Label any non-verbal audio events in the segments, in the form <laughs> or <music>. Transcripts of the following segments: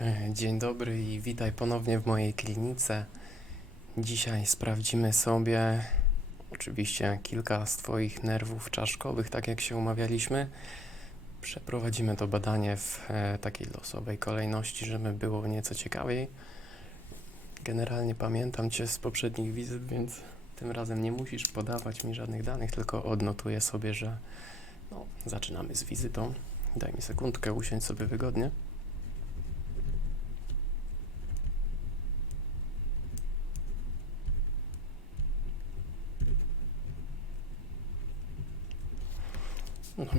E, Dzień dobry i witaj ponownie w mojej klinice. Dzisiaj sprawdzimy sobie oczywiście kilka z Twoich nerwów czaszkowych, tak jak się umawialiśmy. Przeprowadzimy to badanie w e, takiej losowej kolejności, żeby było nieco ciekawiej. Generalnie pamiętam Cię z poprzednich wizyt, więc tym razem nie musisz podawać mi żadnych danych, tylko odnotuję sobie, że no, zaczynamy z wizytą. Daj mi sekundkę, usiądź sobie wygodnie.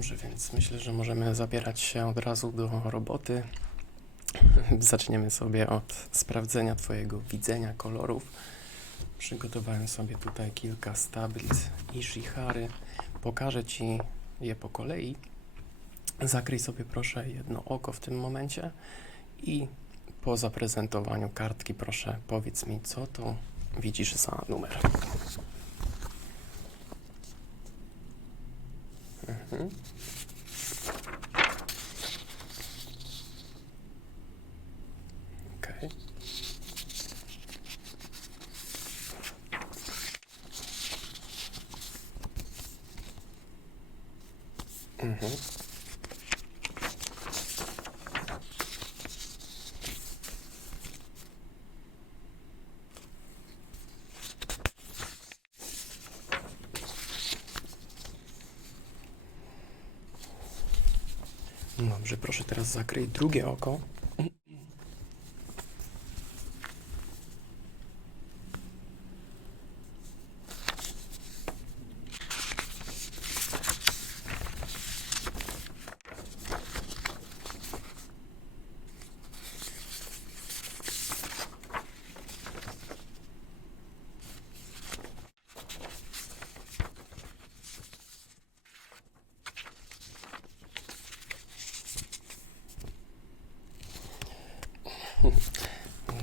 Dobrze, więc myślę, że możemy zabierać się od razu do roboty. Zaczniemy sobie od sprawdzenia Twojego widzenia kolorów. Przygotowałem sobie tutaj kilka z tablic Ishihary. Pokażę Ci je po kolei. Zakryj sobie proszę jedno oko w tym momencie i po zaprezentowaniu kartki proszę powiedz mi, co to widzisz za numer. Mhm. Okej. Mhm. Dobrze, proszę teraz zakryj drugie oko.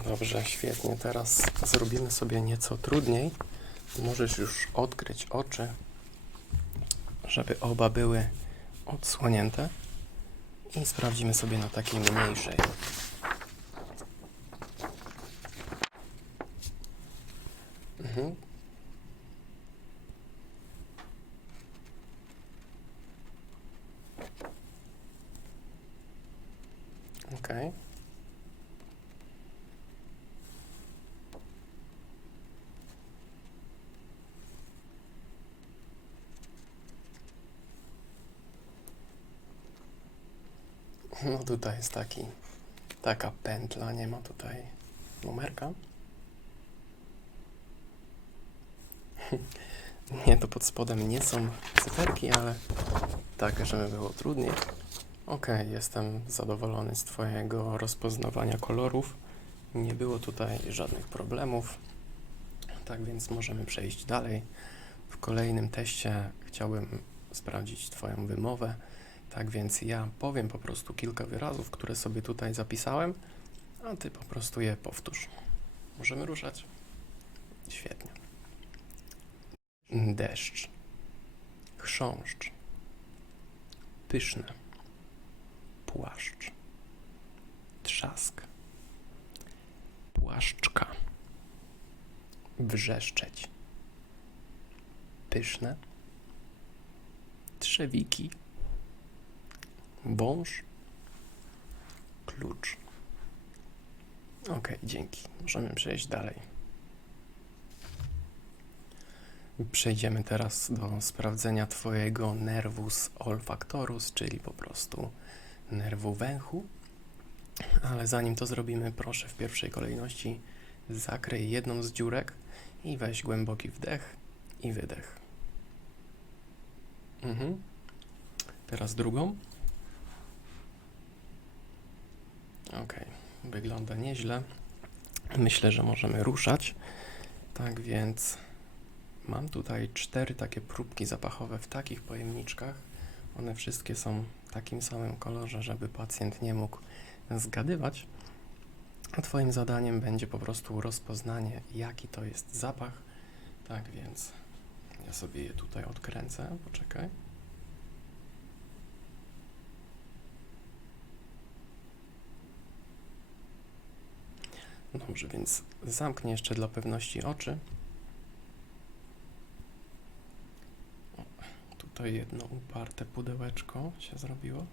Dobrze, świetnie. Teraz zrobimy sobie nieco trudniej. Możesz już odkryć oczy, żeby oba były odsłonięte. I sprawdzimy sobie na takiej mniejszej. Mhm. Okej. No tutaj jest taki, taka pętla, nie ma tutaj numerka. <laughs> Nie, to pod spodem nie są cyferki, ale tak, żeby było trudniej. Ok, jestem zadowolony z Twojego rozpoznawania kolorów. Nie było tutaj żadnych problemów. Tak więc możemy przejść dalej. W kolejnym teście chciałbym sprawdzić Twoją wymowę. Tak więc ja powiem po prostu kilka wyrazów, które sobie tutaj zapisałem, a Ty po prostu je powtórz. Możemy ruszać? Świetnie. Deszcz. Chrząszcz. Pyszne. Płaszcz. Trzask. Płaszczka. Wrzeszczeć. Pyszne. Trzewiki. Wąż. Klucz. Ok, dzięki. Możemy przejść dalej. Przejdziemy teraz do sprawdzenia Twojego nervus olfactorus, czyli po prostu nerwu węchu. Ale zanim to zrobimy, proszę w pierwszej kolejności zakryj jedną z dziurek i weź głęboki wdech i wydech. Mhm. Teraz drugą. Ok, wygląda nieźle. Myślę, że możemy ruszać. Tak więc mam tutaj cztery takie próbki zapachowe w takich pojemniczkach. One wszystkie są w takim samym kolorze, żeby pacjent nie mógł zgadywać. A Twoim zadaniem będzie po prostu rozpoznanie, jaki to jest zapach. Tak więc ja sobie je tutaj odkręcę. Poczekaj. Dobrze, więc zamknę jeszcze dla pewności oczy. O, tutaj jedno uparte pudełeczko się zrobiło,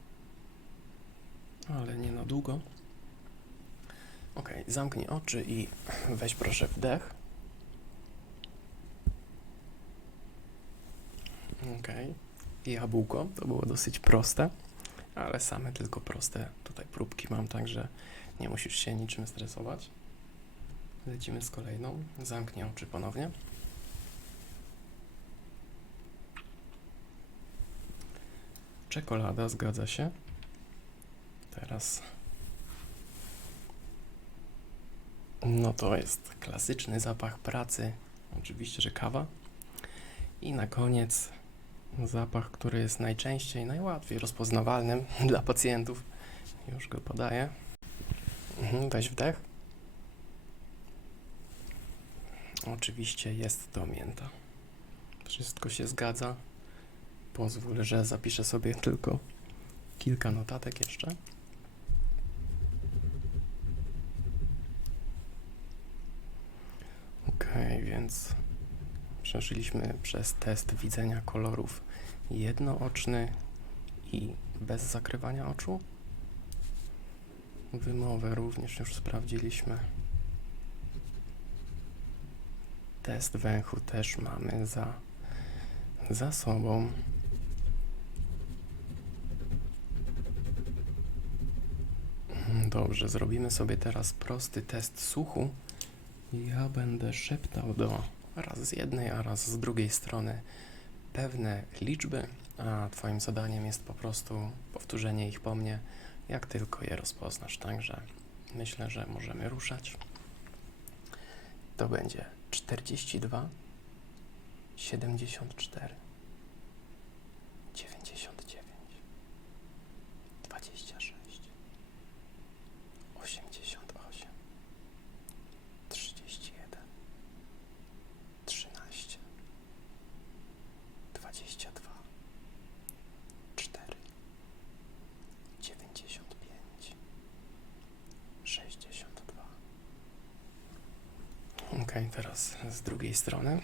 ale nie na długo. Ok, zamknij oczy i weź proszę wdech. Ok, jabłko, to było dosyć proste, ale same tylko proste tutaj próbki mam, także nie musisz się niczym stresować. Lecimy z kolejną. Zamknij oczy ponownie. Czekolada, zgadza się. Teraz. No to jest klasyczny zapach pracy. Oczywiście, że kawa. I na koniec zapach, który jest najczęściej, najłatwiej rozpoznawalnym <laughs> dla pacjentów. Już go podaję. Mhm, Weź wdech. Oczywiście jest to mięta. Wszystko się zgadza. Pozwól, że zapiszę sobie tylko kilka notatek jeszcze. Ok, więc przeszliśmy przez test widzenia kolorów jednooczny i bez zakrywania oczu. Wymowę również już sprawdziliśmy. Test węchu też mamy za, za sobą. Dobrze, zrobimy sobie teraz prosty test słuchu. Ja będę szeptał do raz z jednej, a raz z drugiej strony pewne liczby, a Twoim zadaniem jest po prostu powtórzenie ich po mnie, jak tylko je rozpoznasz. Także myślę, że możemy ruszać. To będzie 42, 74, Teraz z drugiej strony.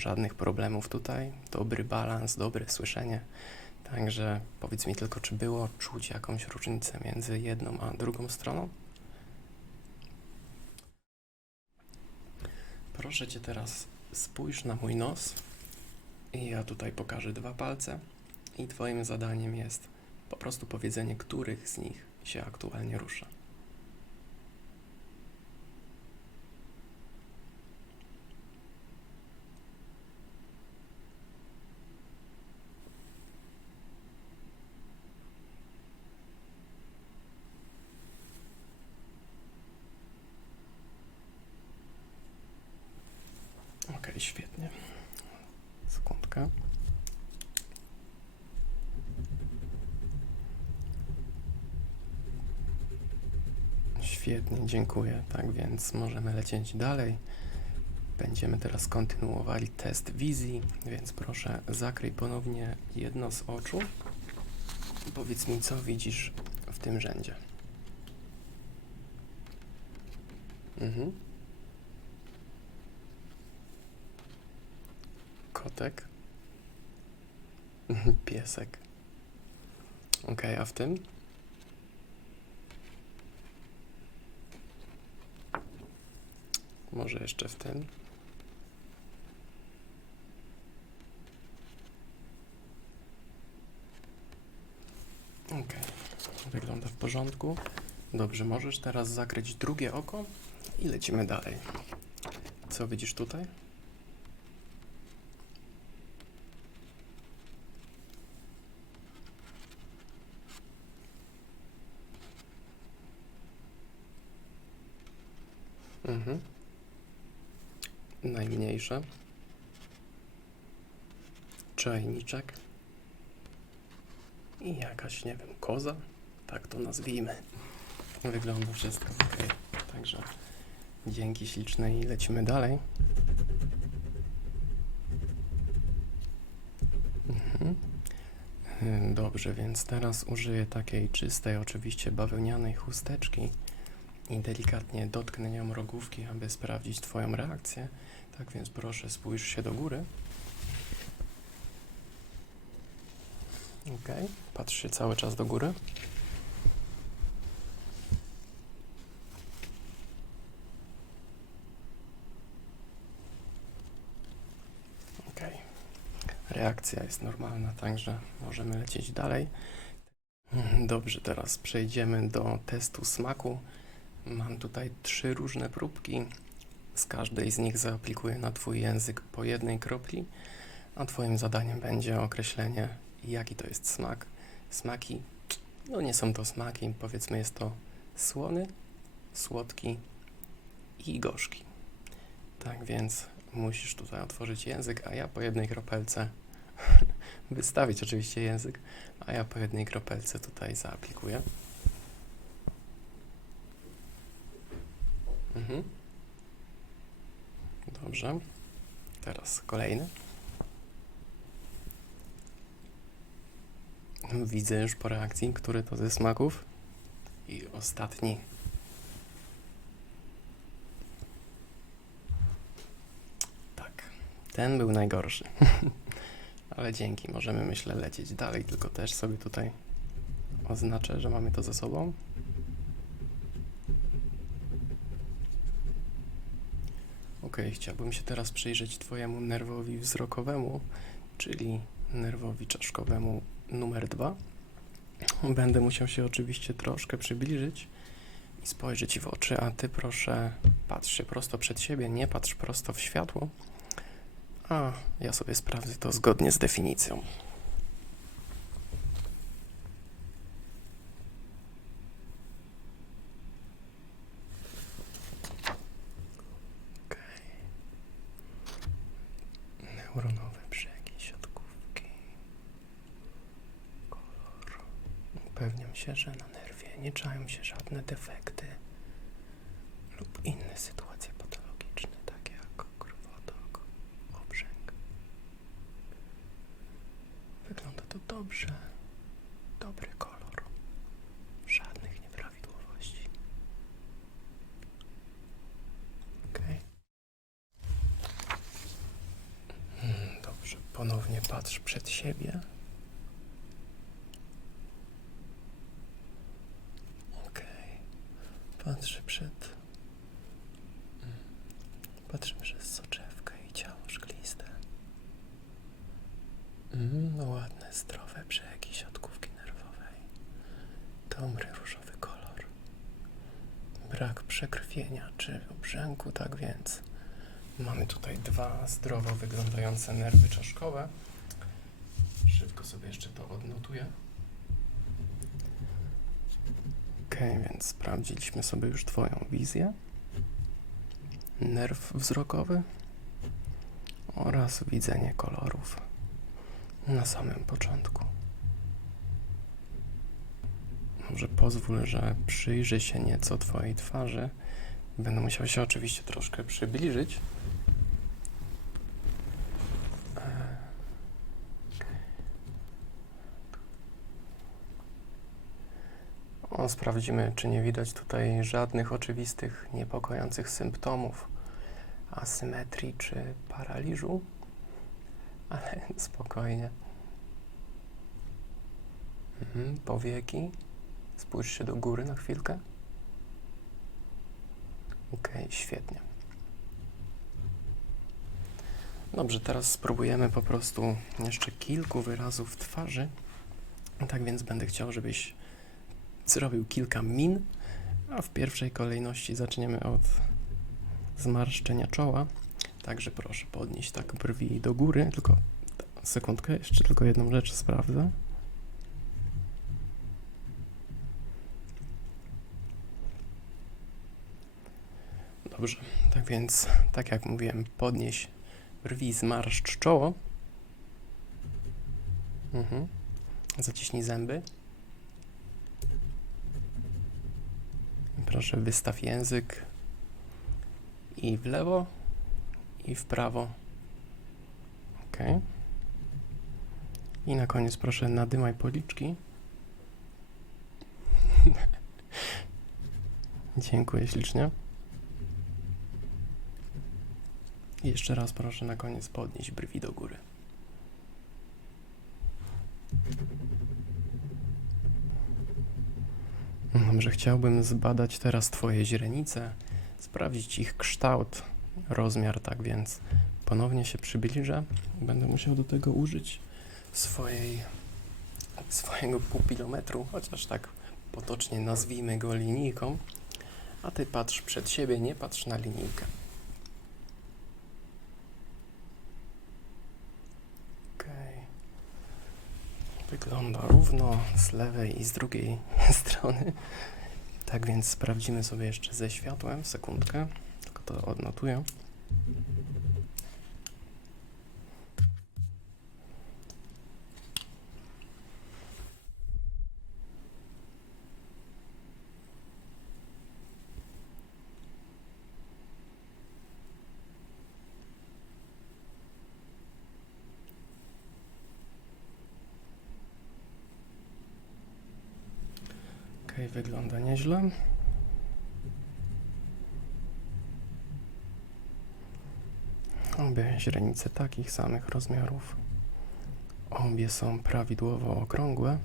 Żadnych problemów tutaj. Dobry balans, dobre słyszenie. Także powiedz mi tylko, czy było czuć jakąś różnicę między jedną a drugą stroną? Proszę cię teraz spójrz na mój nos i ja tutaj pokażę dwa palce i twoim zadaniem jest po prostu powiedzenie, których z nich się aktualnie rusza. Okej, świetnie. Sekundkę. Świetnie, dziękuję. Tak więc możemy lecieć dalej. Będziemy teraz kontynuowali test wizji, więc proszę zakryj ponownie jedno z oczu. Powiedz mi, co widzisz w tym rzędzie. Mhm. Kotek. Piesek. Ok, a w tym? Może jeszcze w tym? Ok, wygląda w porządku. Dobrze, możesz teraz zakryć drugie oko i lecimy dalej. Co widzisz tutaj? Mhm. Najmniejsze. czajniczek i jakaś, nie wiem, koza, tak to nazwijmy. Wygląda wszystko ok. Także dzięki śliczne i lecimy dalej. Mhm. Dobrze, więc teraz użyję takiej czystej, oczywiście bawełnianej chusteczki i delikatnie dotknę nią rogówki, aby sprawdzić Twoją reakcję. Tak więc proszę spójrz się do góry. Ok, patrz się cały czas do góry. Ok, reakcja jest normalna, także możemy lecieć dalej. Dobrze, teraz przejdziemy do testu smaku. Mam tutaj trzy różne próbki. Z każdej z nich zaaplikuję na Twój język po jednej kropli, a Twoim zadaniem będzie określenie, jaki to jest smak. Smaki, no nie są to smaki, powiedzmy jest to słony, słodki i gorzki. Tak więc musisz tutaj otworzyć język, a ja po jednej kropelce <laughs> wystawić oczywiście język, a ja po jednej kropelce tutaj zaaplikuję. Mhm. Dobrze. Teraz kolejny. Widzę już po reakcji, który to ze smaków. I ostatni. Tak, ten był najgorszy. <laughs> Ale dzięki, możemy myślę lecieć dalej, tylko też sobie tutaj oznaczę, że mamy to ze sobą. Chciałbym się teraz przyjrzeć Twojemu nerwowi wzrokowemu, czyli nerwowi czaszkowemu numer dwa. Będę musiał się oczywiście troszkę przybliżyć i spojrzeć w oczy, a Ty proszę patrz się prosto przed siebie, nie patrz prosto w światło, a ja sobie sprawdzę to zgodnie z definicją. Neuronowe brzegi siatkówki. Kolor. Upewniam się, że na nerwie nie czają się żadne defekty lub inne sytuacje patologiczne, takie jak krwotok, obrzęk. Wygląda to dobrze. Dobry kolor. Żadnych nieprawidłowości. Okej. Mm, Dobrze, ponownie patrz przed siebie. Okej. Patrzę przed. Mm, Patrzę przez soczewkę i ciało szkliste. Mm, no ładne, zdrowe brzegi siatkówki nerwowej. Dobry różowy kolor. Brak przekrwienia czy obrzęku, tak więc mamy tutaj dwa zdrowo wyglądające nerwy czaszkowe. Szybko sobie jeszcze to odnotuję. Ok, więc sprawdziliśmy sobie już Twoją wizję, nerw wzrokowy oraz widzenie kolorów na samym początku. Może pozwól, że przyjrzę się nieco Twojej twarzy. Będę musiał się oczywiście troszkę przybliżyć. Sprawdzimy, czy nie widać tutaj żadnych oczywistych, niepokojących symptomów asymetrii czy paraliżu. Ale <laughs> spokojnie. Mhm, powieki. Spójrz się do góry na chwilkę. Okej, świetnie. Dobrze, teraz spróbujemy po prostu jeszcze kilku wyrazów twarzy. Tak więc będę chciał, żebyś zrobił kilka min, a w pierwszej kolejności zaczniemy od zmarszczenia czoła. Także proszę podnieść tak brwi do góry, tylko sekundkę, jeszcze tylko jedną rzecz sprawdzę. Dobrze, tak więc, tak jak mówiłem, podnieś brwi, zmarszcz czoło. Mhm. Zaciśnij zęby. Proszę, wystaw język i w lewo, i w prawo. Ok. I na koniec proszę nadymaj policzki. <laughs> Dziękuję ślicznie. Jeszcze raz proszę na koniec podnieść brwi do góry. Dobrze, chciałbym zbadać teraz Twoje źrenice, sprawdzić ich kształt, rozmiar, tak więc ponownie się przybliżę. Będę musiał do tego użyć swojej, swojego pupilometru, chociaż tak potocznie nazwijmy go linijką, a Ty patrz przed siebie, nie patrz na linijkę. Wygląda równo z lewej i z drugiej <laughs> strony. Tak więc sprawdzimy sobie jeszcze ze światłem. Sekundkę. Tylko to odnotuję. Wygląda nieźle. Obie źrenice takich samych rozmiarów. Obie są prawidłowo okrągłe.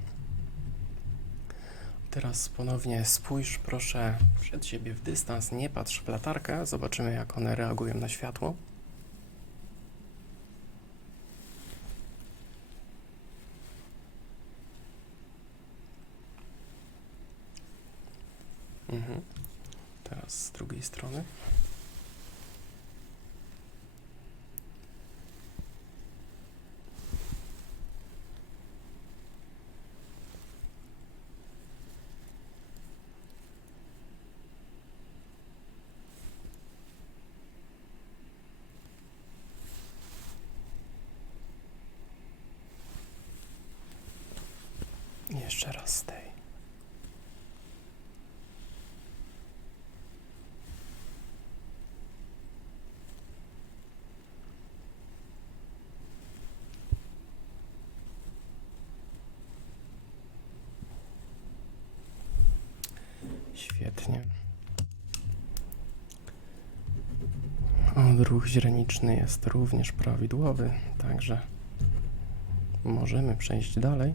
Teraz ponownie spójrz proszę przed siebie w dystans, nie patrz w latarkę, zobaczymy jak one reagują na światło. Mhm. Teraz z drugiej strony. I Jeszcze raz z tej. Świetnie. Odruch źreniczny jest również prawidłowy, także możemy przejść dalej.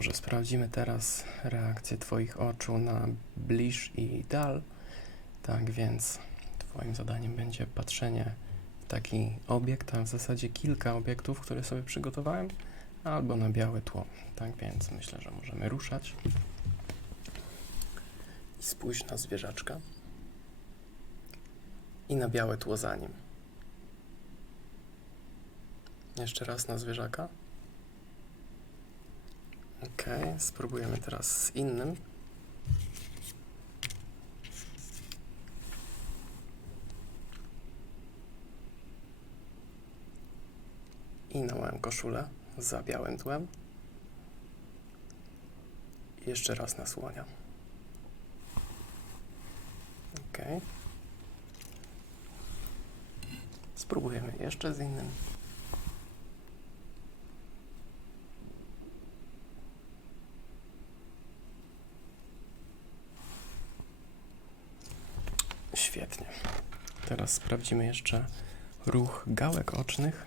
Dobrze, sprawdzimy teraz reakcję Twoich oczu na bliż i dal. Tak więc Twoim zadaniem będzie patrzenie w taki obiekt, a w zasadzie kilka obiektów, które sobie przygotowałem, albo na białe tło. Tak więc myślę, że możemy ruszać. I spójrz na zwierzaczka i na białe tło za nim. Jeszcze raz na zwierzaka. Ok, spróbujemy teraz z innym. I na moją koszulę za białym tłem. I jeszcze raz na słonia. Ok. Spróbujemy jeszcze z innym. Świetnie. Teraz sprawdzimy jeszcze ruch gałek ocznych.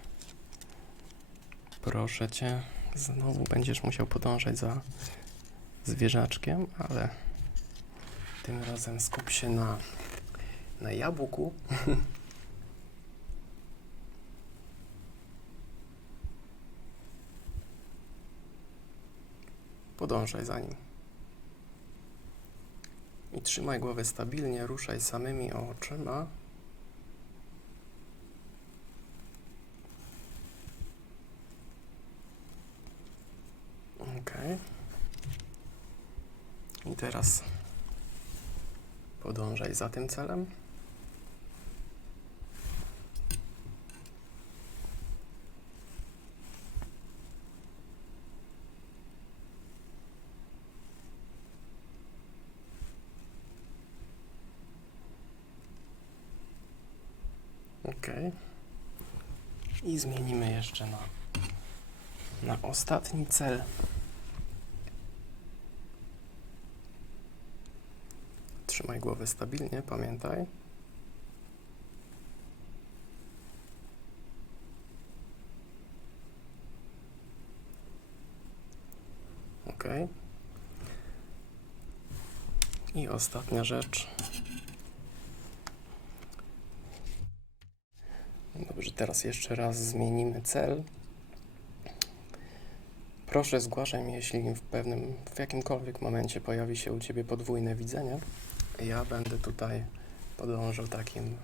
Proszę cię, znowu będziesz musiał podążać za zwierzaczkiem, ale tym razem skup się na, na jabłku. <laughs> Podążaj za nim. I trzymaj głowę stabilnie, ruszaj samymi oczyma. Ok. I teraz podążaj za tym celem. Ok. I zmienimy jeszcze na, na ostatni cel. Trzymaj głowę stabilnie, pamiętaj. Ok. I ostatnia rzecz. Dobrze, teraz jeszcze raz zmienimy cel. Proszę zgłaszaj mi, jeśli w pewnym, w jakimkolwiek momencie pojawi się u Ciebie podwójne widzenie. Ja będę tutaj podążał takim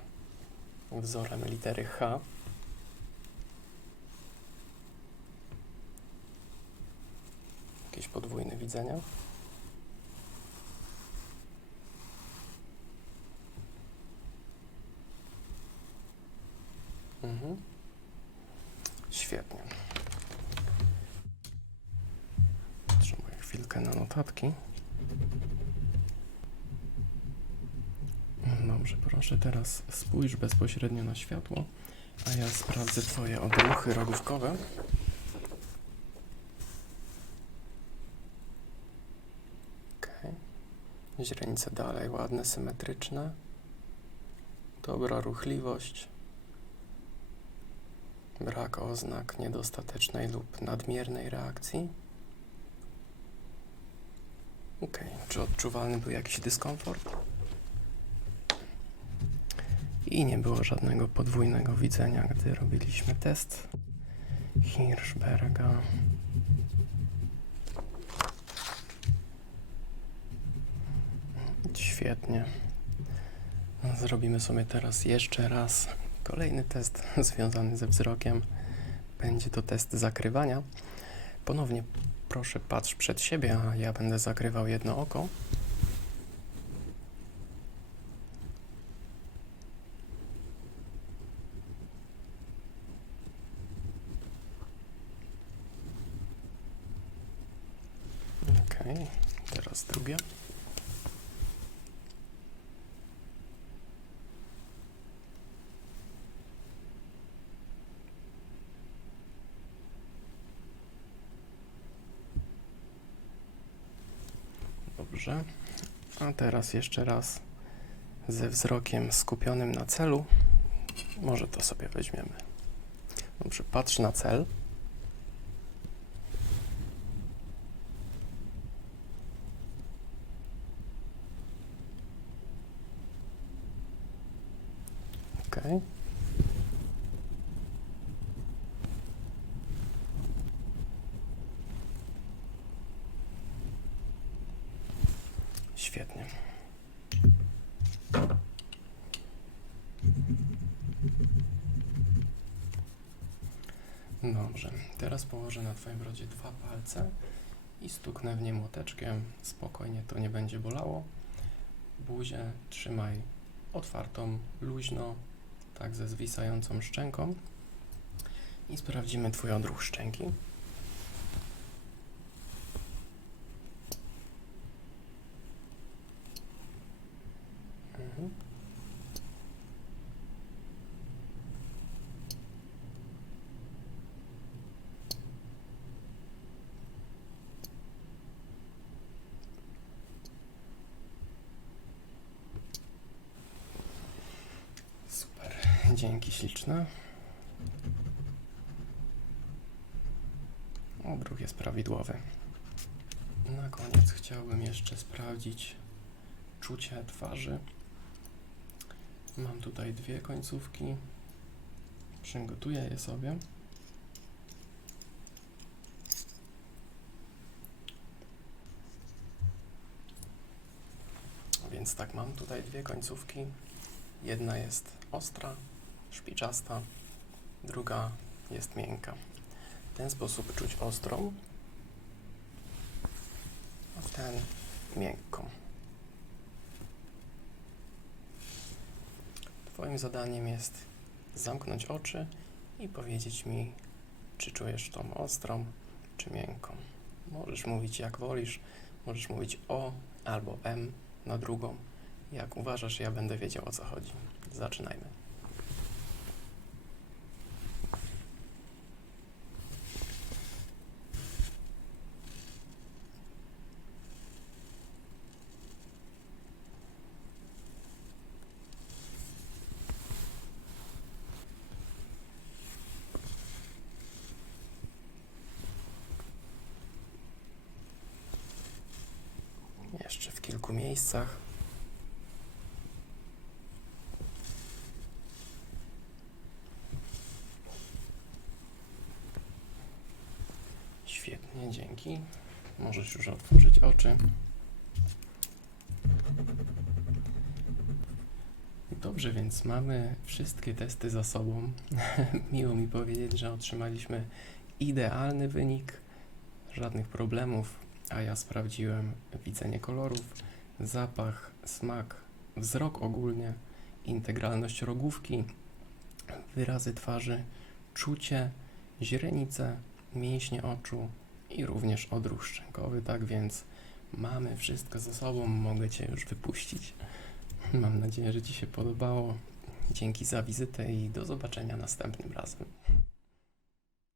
wzorem litery H. Jakieś podwójne widzenia. Mhm. Świetnie. Potrzebuję chwilkę notatki. Dobrze, proszę teraz spójrz bezpośrednio na światło, a ja sprawdzę Twoje odruchy rogówkowe. Okej. Źrenice dalej ładne, symetryczne. Dobra ruchliwość. Brak oznak niedostatecznej lub nadmiernej reakcji. Ok, czy odczuwalny był jakiś dyskomfort? I nie było żadnego podwójnego widzenia, gdy robiliśmy test Hirschberga. Świetnie. Zrobimy sobie teraz jeszcze raz kolejny test związany ze wzrokiem. Będzie to test zakrywania. Ponownie proszę patrz przed siebie, a ja będę zakrywał jedno oko. Okej, teraz drugie. Dobrze. A teraz jeszcze raz ze wzrokiem skupionym na celu. Może to sobie weźmiemy. Dobrze, patrz na cel. Ok. Świetnie. Dobrze, teraz położę na Twoim brodzie dwa palce i stuknę w nie młoteczkiem. Spokojnie, to nie będzie bolało. Buzię trzymaj otwartą, luźno, tak ze zwisającą szczęką. I sprawdzimy Twój odruch szczęki. Mhm. Super, dzięki śliczne. Odruch jest prawidłowy. Na koniec chciałbym jeszcze sprawdzić czucie twarzy. Mam tutaj dwie końcówki. Przygotuję je sobie. Więc tak, mam tutaj dwie końcówki. Jedna jest ostra, szpiczasta, druga jest miękka. W ten sposób czuć ostrą, a w ten miękką. Twoim zadaniem jest zamknąć oczy i powiedzieć mi, czy czujesz tą ostrą, czy miękką. Możesz mówić jak wolisz, możesz mówić o albo m na drugą. Jak uważasz, ja będę wiedział o co chodzi. Zaczynajmy. kilku miejscach. Świetnie, dzięki. Możesz już otworzyć oczy. Dobrze, więc mamy wszystkie testy za sobą. <laughs> Miło mi powiedzieć, że otrzymaliśmy idealny wynik, żadnych problemów, a ja sprawdziłem widzenie kolorów, zapach, smak, wzrok ogólnie, integralność rogówki, wyrazy twarzy, czucie, źrenice, mięśnie oczu i również odruch szczękowy, tak więc mamy wszystko za sobą, mogę Cię już wypuścić. Mam nadzieję, że Ci się podobało. Dzięki za wizytę i do zobaczenia następnym razem.